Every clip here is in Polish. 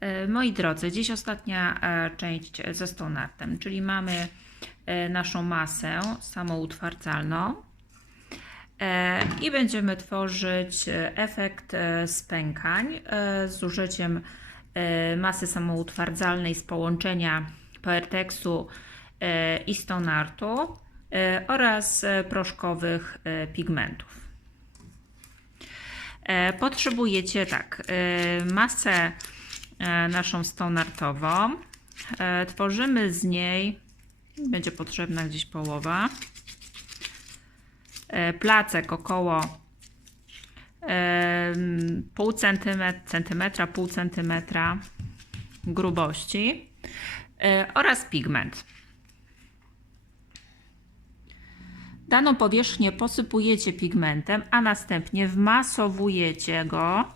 E, Moi drodzy, dziś ostatnia e, część ze stonartem, czyli mamy e, naszą masę samoutwardzalną i będziemy tworzyć efekt spękań z użyciem masy samoutwardzalnej z połączenia PowerTexu e, i stonartu oraz proszkowych pigmentów. Potrzebujecie tak, masę naszą stonartową. E, Tworzymy z niej, będzie potrzebna gdzieś połowa, e, placek około e, pół centymetra, centymetra, pół centymetra grubości e, oraz pigment. Daną powierzchnię posypujecie pigmentem, a następnie wmasowujecie go.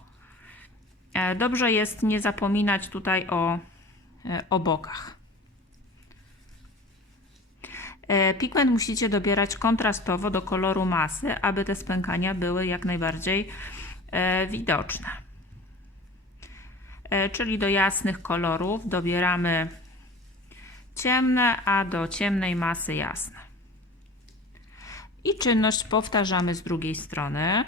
E, Dobrze jest nie zapominać tutaj o, e, o bokach. E, Pigment musicie dobierać kontrastowo do koloru masy, aby te spękania były jak najbardziej widoczne. Czyli do jasnych kolorów dobieramy ciemne, a do ciemnej masy jasne. I czynność powtarzamy z drugiej strony.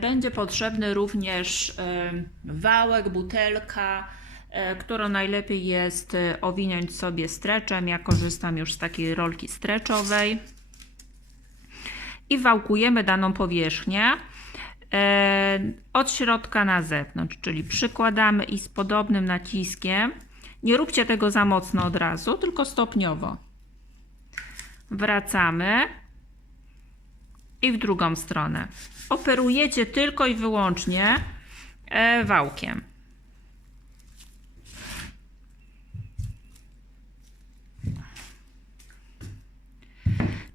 Będzie potrzebny również e, wałek, butelka, e, którą najlepiej jest e, owinąć sobie streczem. Ja korzystam już z takiej rolki streczowej. I wałkujemy daną powierzchnię e, od środka na zewnątrz, czyli przykładamy i z podobnym naciskiem. Nie róbcie tego za mocno od razu, tylko stopniowo. Wracamy i w drugą stronę. Operujecie tylko i wyłącznie e, wałkiem.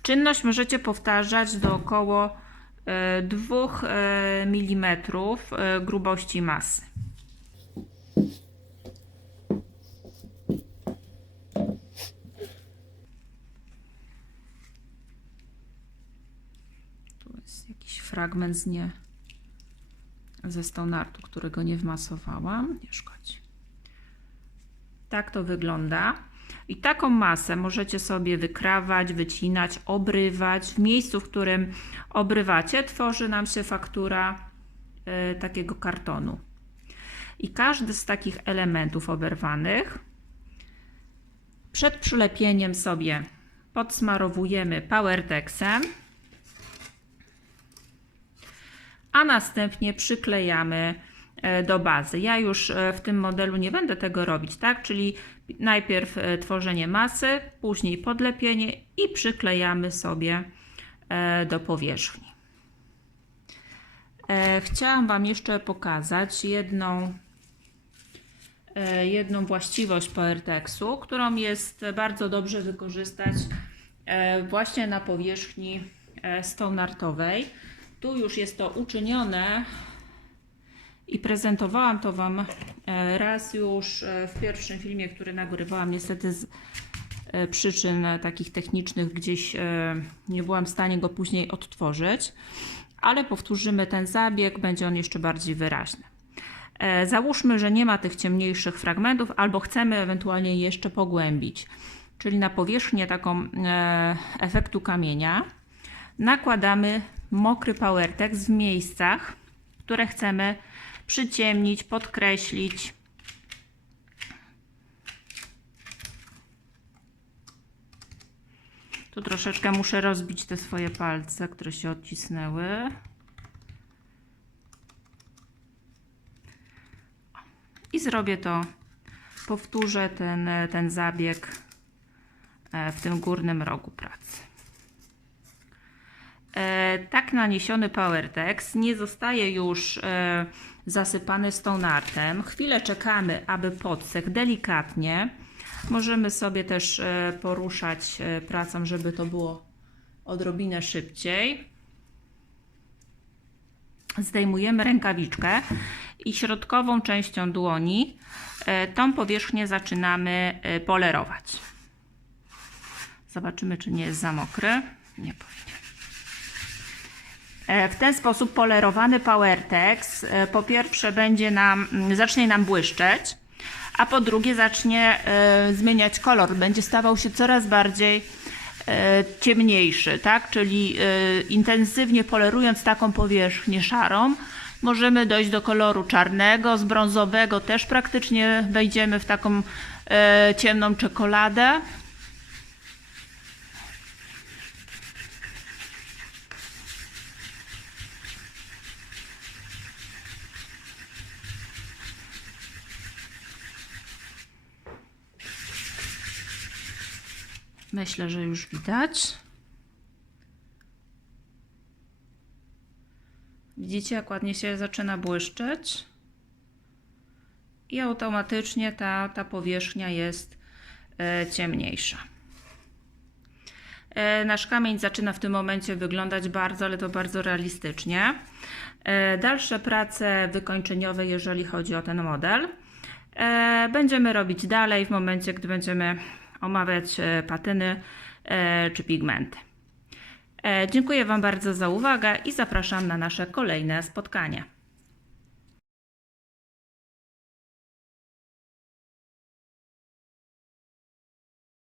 Czynność możecie powtarzać do około 2 mm grubości masy. Tu jest jakiś fragment z nie ze stonartu, którego nie wmasowałam. Nie szkodzi. Tak to wygląda. I taką masę możecie sobie wykrawać, wycinać, obrywać. W miejscu, w którym obrywacie, tworzy nam się faktura y, takiego kartonu. I każdy z takich elementów oberwanych przed przylepieniem sobie podsmarowujemy PowerTexem, a następnie przyklejamy e, do bazy. Ja już e, w tym modelu nie będę tego robić, tak? Czyli najpierw e, tworzenie masy, później podlepienie i przyklejamy sobie do powierzchni. Chciałam Wam jeszcze pokazać jedną, jedną właściwość PowerTexu, którą jest bardzo dobrze wykorzystać właśnie na powierzchni stonartowej. Tu już jest to uczynione i prezentowałam to Wam e, raz już e, w pierwszym filmie, który nagrywałam. Niestety z e, przyczyn takich technicznych gdzieś nie byłam w stanie go później odtworzyć, ale powtórzymy ten zabieg, będzie on jeszcze bardziej wyraźny. Załóżmy, że nie ma tych ciemniejszych fragmentów, albo chcemy ewentualnie jeszcze pogłębić, czyli na powierzchnię taką efektu kamienia nakładamy mokry PowerTex w miejscach, które chcemy przyciemnić, podkreślić. Tu troszeczkę muszę rozbić te swoje palce, które się odcisnęły. I zrobię to, powtórzę ten, ten zabieg e, w tym górnym rogu pracy. E, tak naniesiony PowerTex nie zostaje już e, zasypany stonartem. Chwilę czekamy, aby podsechł delikatnie. Możemy sobie też e, poruszać pracą, żeby to było odrobinę szybciej. Zdejmujemy rękawiczkę i środkową częścią dłoni tą powierzchnię zaczynamy polerować. Zobaczymy, czy nie jest za mokry. Nie powinien. E, W ten sposób polerowany PowerTex e, po pierwsze będzie nam, mm, zacznie nam błyszczeć, a po drugie zacznie e, zmieniać kolor, będzie stawał się coraz bardziej ciemniejszy, tak? Czyli intensywnie polerując taką powierzchnię szarą, możemy dojść do koloru czarnego, z brązowego też praktycznie wejdziemy w taką ciemną czekoladę. Myślę, że już widać. Widzicie, jak ładnie się zaczyna błyszczeć. I automatycznie ta, ta powierzchnia jest e, ciemniejsza. E, nasz kamień zaczyna w tym momencie wyglądać bardzo, ale to bardzo realistycznie. E, dalsze prace wykończeniowe, jeżeli chodzi o ten model, będziemy robić dalej w momencie, gdy będziemy omawiać e, patyny e, czy pigmenty. E, Dziękuję Wam bardzo za uwagę i zapraszam na nasze kolejne spotkanie.